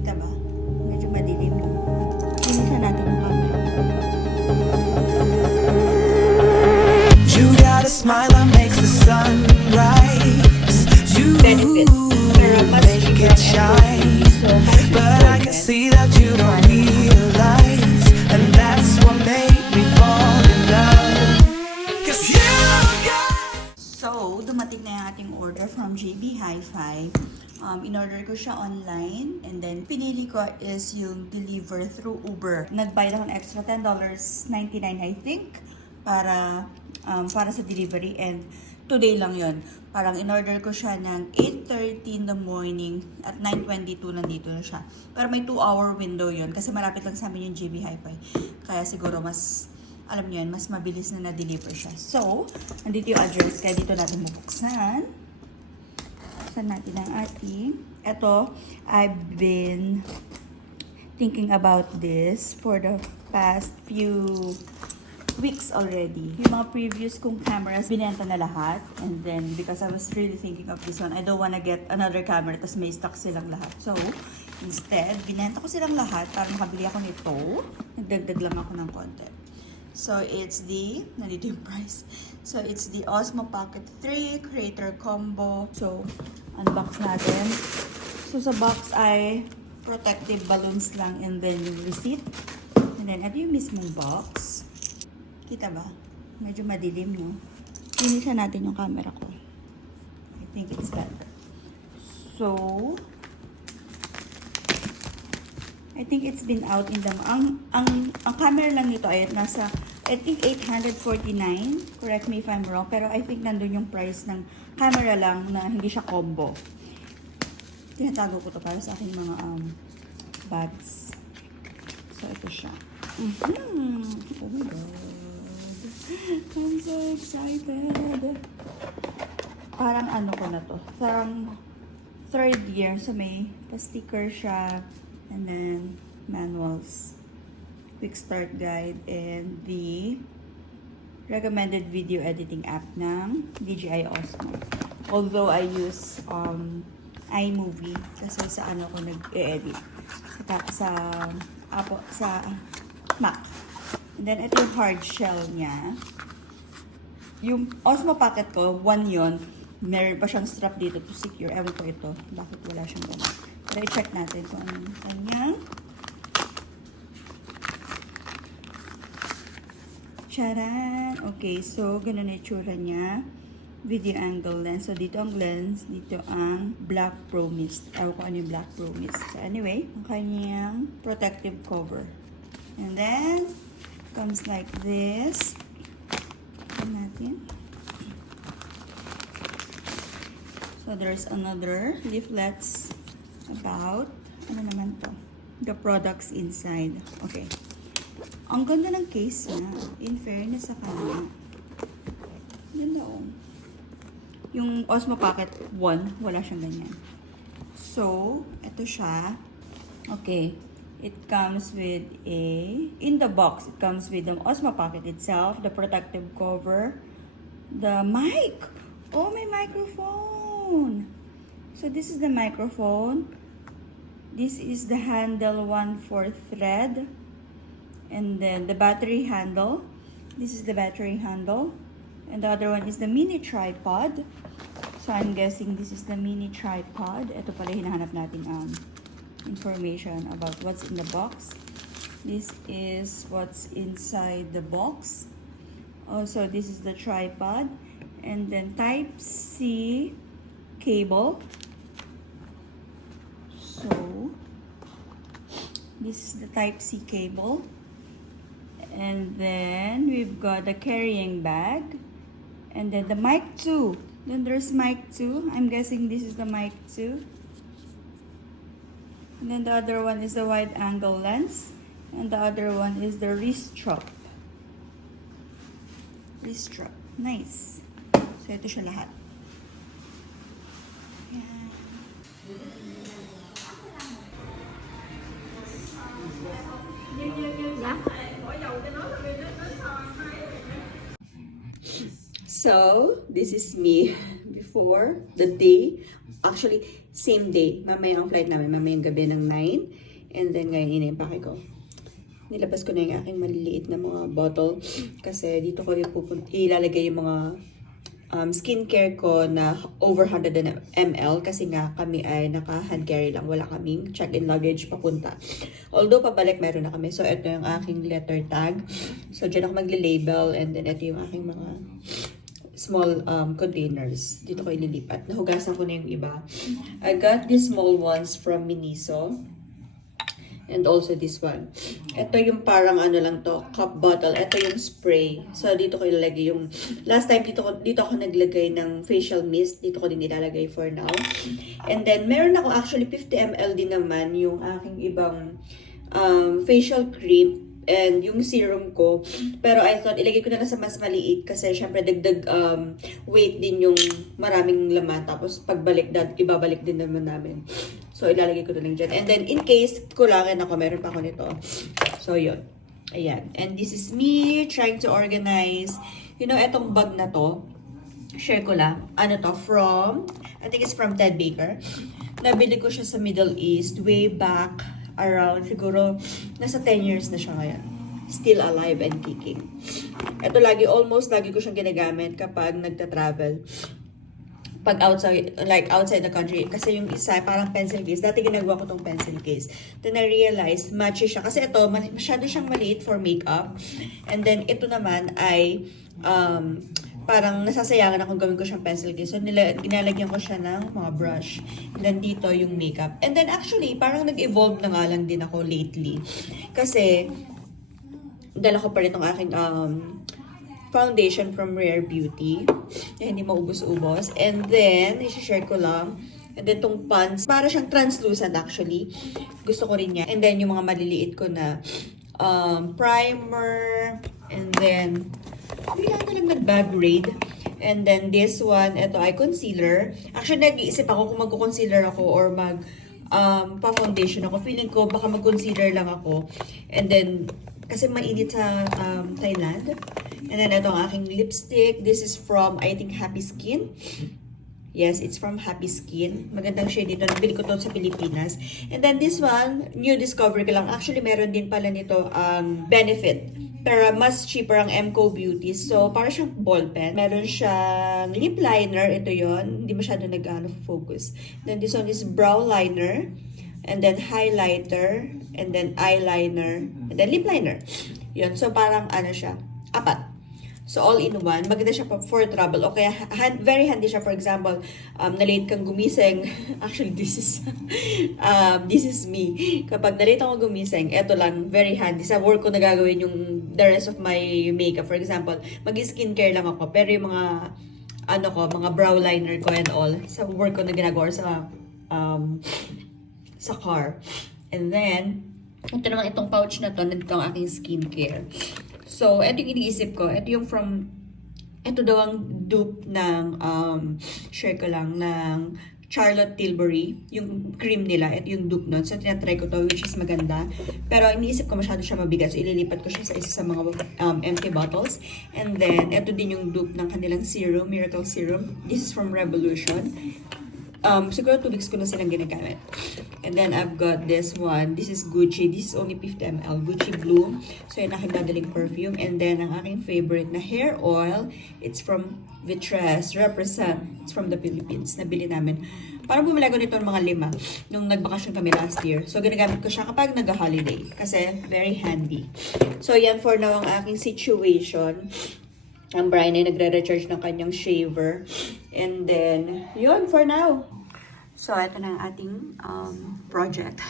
Kita ba? Medyo madilim. Linisan natin yung camera. You got a smile that makes the sun rise. You Benefits. Pero mas make it shine. But I can see that you don't realize, and that's what made me fall in love. 'Cause you got. So, dumating na yung ating order from JB Hi-Fi. In-order ko siya online, and then pinili ko is yung deliver through Uber. Nagbayad ako ng extra $10.99 I think para sa delivery, and today lang yon. Parang in-order ko siya ng 8:30 in the morning at 9:22 nandito na siya. Pero may 2-hour window yon kasi malapit lang sa amin yung JB Hi-Fi. Kaya siguro mas, alam niyo yan, mas mabilis na na-deliver siya. So, nandito yung address, kaya dito natin mabuksan. Buksan natin ang ating. Ito, I've been thinking about this for the past few weeks already. Yung mga previous kong cameras, binenta na lahat. And then, because I was really thinking of this one, I don't wanna get another camera, tapos may stock silang lahat. So, instead, binenta ko silang lahat para makabili ako nito. Nagdagdag lang ako ng konti. So, it's the, nandito yung price. So, it's the Osmo Pocket 3 Creator Combo. So, unbox natin. So, sa box ay protective balloons lang, and then yung receipt. And then, ito yung mismong box. Kita ba? Medyo madilim, no? Linisan natin yung camera ko. I think it's better. So, I think it's been out in the... Ang camera lang nito ay nasa, I think, $849. Correct me if I'm wrong. Pero I think nandun yung price ng camera lang na hindi siya combo. Tinatago ko to para sa aking mga bags. So, ito siya. Oh my God. I'm so excited. Parang ano ko na to. Parang third year. So, may pa-sticker siya. And then, manuals, quick start guide, and the recommended video editing app ng DJI Osmo. Although I use iMovie kasi sa ano ko nag-e-edit sa Mac. And then, ito yung hard shell niya. Yung Osmo Pocket ko, 1 yon. Meron pa siyang strap dito to secure. Ewan ko ito. Bakit wala siyang ganun. Pero i-check natin kung ano yung kanyang. Charan! Okay, so ganun na itsura niya. Video angle lens. So dito ang lens, dito ang Black Pro Mist. Ewan ko ano yung Black Pro Mist. So anyway, ang kanyang protective cover. And then, comes like this. Tignan natin. So there's another leaflets about, ano naman to? The products inside. Okay. Ang ganda ng case niya. In fairness sa kanya. Ganda oh. Yung Osmo Pocket 1, wala siyang ganyan. So, ito siya. Okay. It comes with in the box, it comes with the Osmo Pocket itself, the protective cover, the mic. Oh, may microphone. So, this is the microphone. This is the handle one for thread. And then the battery handle. This is the battery handle. And the other one is the mini tripod. So I'm guessing this is the mini tripod. Ito pala hinahanap natin information about what's in the box. This is what's inside the box. Also, this is the tripod. And then Type-C cable. So, this is the Type-C cable. And then, we've got the carrying bag. And then the mic 2. Then there's mic 2. I'm guessing this is the mic 2. And then the other one is the wide angle lens. And the other one is the wrist strap. Wrist strap. Nice. So, ito siya lahat. So, this is me before the day. Actually, same day. Mamaya ang flight namin, mamayang gabi ng 9. And then ngayon inimpake ko. Nilabas ko na yung aking maliliit na mga bottle kasi dito ko ilalagay yung mga skincare ko na over 100 ml kasi nga kami ay naka-hand carry lang. Wala kaming check-in luggage papunta. Although pabalik meron na kami. So ito yung aking letter tag. So dyan ako magli-label and then ito yung aking mga small containers. Dito ko ililipat. Nahugasan ko na yung iba. I got these small ones from Miniso. And also this one. Ito yung parang ano lang to, cup bottle. Ito yung spray. So, dito ko ilalagay yung... Last time, dito ako naglagay ng facial mist. Dito ko din ilalagay for now. And then, meron ako actually 50 ml din naman yung aking ibang facial cream. And yung serum ko. Pero I thought, ilagay ko na lang sa mas maliit. Kasi syempre, dagdag weight din yung maraming laman. Tapos, pagbalik, ibabalik din naman namin. So, ilalagay ko na lang dyan. And then, in case kulangan ako, meron pa ako nito. So, yun. Ayan. And this is me trying to organize. You know, etong bag na to, share ko lang. Ano to? I think it's from Ted Baker. Nabili ko siya sa Middle East way back around, siguro, nasa 10 years na siya ngayon. Still alive and kicking. Ito almost lagi ko siyang ginagamit kapag nagta-travel. Pag outside the country. Kasi yung isa, parang pencil case. Dati ginagawa ko tong pencil case. Then I realized, matches siya. Kasi ito, masyado siyang maliit for makeup. And then, ito naman ay, parang nasasayangan akong gawin ko siyang pencil case. So, ginalagyan ko siya ng mga brush. And then, dito yung makeup. And then, actually, parang nag-evolve na nga lang din ako lately. Kasi, dala ko pa rin itong aking, foundation from Rare Beauty. Hindi maubos-ubos. And then, i-share ko lang. And then, tong pants. Para siyang translucent actually. Gusto ko rin yan. And then, yung mga maliliit ko na primer. And then, bigla na lang nag-bag raid. And then, this one, ito ay concealer. Actually, nag-iisip ako kung mag-concealer ako or pa-foundation ako. Feeling ko, baka mag-concealer lang ako. And then, kasi mainit sa Thailand. And then, ito ang aking lipstick. This is from, I think, Happy Skin. Yes, it's from Happy Skin. Magandang shade dito. Nabili ko to sa Pilipinas. And then, this one, new discovery ko lang. Actually, meron din pala nito Benefit. Pero mas cheaper ang MCO Beauty. So, para siyang ball pen. Meron siyang lip liner. Ito yon. Hindi masyado nag-focus. Then, this one is brow liner. And then, highlighter. And then, eyeliner. And then, lip liner. Yun. So, parang ano siya. 4. So, all in one. Maganda siya for travel. O kaya, very handy siya. For example, na-late kang gumising. Actually, this is me. Kapag na-late ako gumising, eto lang, very handy. Sa work ko nagagawin yung the rest of my makeup. For example, mag-skincare lang ako. Pero yung mga, mga brow liner ko and all, sa work ko na ginagawa sa car. And then, ito naman itong pouch na to, nandito ang aking skincare. So, ito yung iniisip ko. Ito yung ito daw ang dupe ng, share ko lang, ng Charlotte Tilbury. Yung cream nila, ito yung dupe nun. So, tinatry ko to, which is maganda. Pero, iniisip ko masyado siya mabigat. So, ililipat ko siya sa isa sa mga empty bottles. And then, ito din yung dupe ng kanilang serum, Miracle Serum. This is from Revolution. Siguro 2 weeks ko na silang ginagamit. And then, I've got this one. This is Gucci. This is only 50 ml. Gucci Blue. So, yun aking dadaling perfume. And then, ang aking favorite na hair oil. It's from Vitres. Represent. It's from the Philippines. Nabili namin. Parang bumili ko nito ng mga 5 nung nagbakasyon kami last year. So, ginagamit ko siya kapag nag-holiday. Kasi, very handy. So, yan for now ang aking situation. Ang Brian ay nagre-recharge ng kanyang shaver. And then, yun for now. So, ito na ang ating project.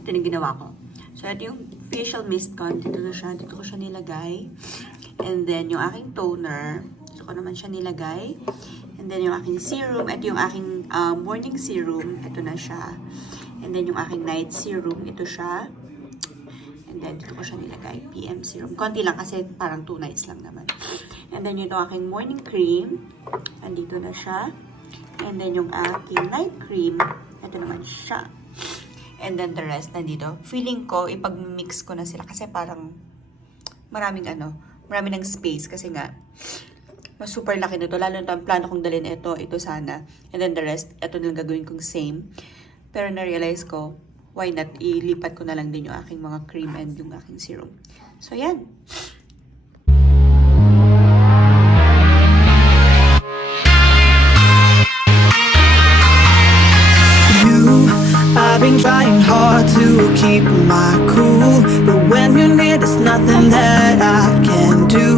Ito na ginawa ko. So, ito yung facial mist ko. Dito na siya. Dito ko siya nilagay. And then, yung aking toner. Dito ko naman siya nilagay. And then, yung aking serum. Ito yung aking morning serum. Ito na siya. And then, yung aking night serum. Ito siya. And then, dito ko siya nilagay. PM serum. Konti lang kasi parang 2 nights lang naman. And then, yung aking morning cream. Andito na siya. And then, yung aking night cream. Ito naman siya. And then, the rest nandito. Feeling ko, ipag-mix ko na sila. Kasi parang maraming ng space. Kasi nga, Mas super laki nito. Lalo na ang plano kong dalhin ito sana. And then the rest, ito na lang gagawin kong same. Pero na-realize ko, why not ilipat ko na lang din yung aking mga cream and yung aking serum. So, yan. I've been trying hard to keep my cool, but when you're near, there's nothing that I can do.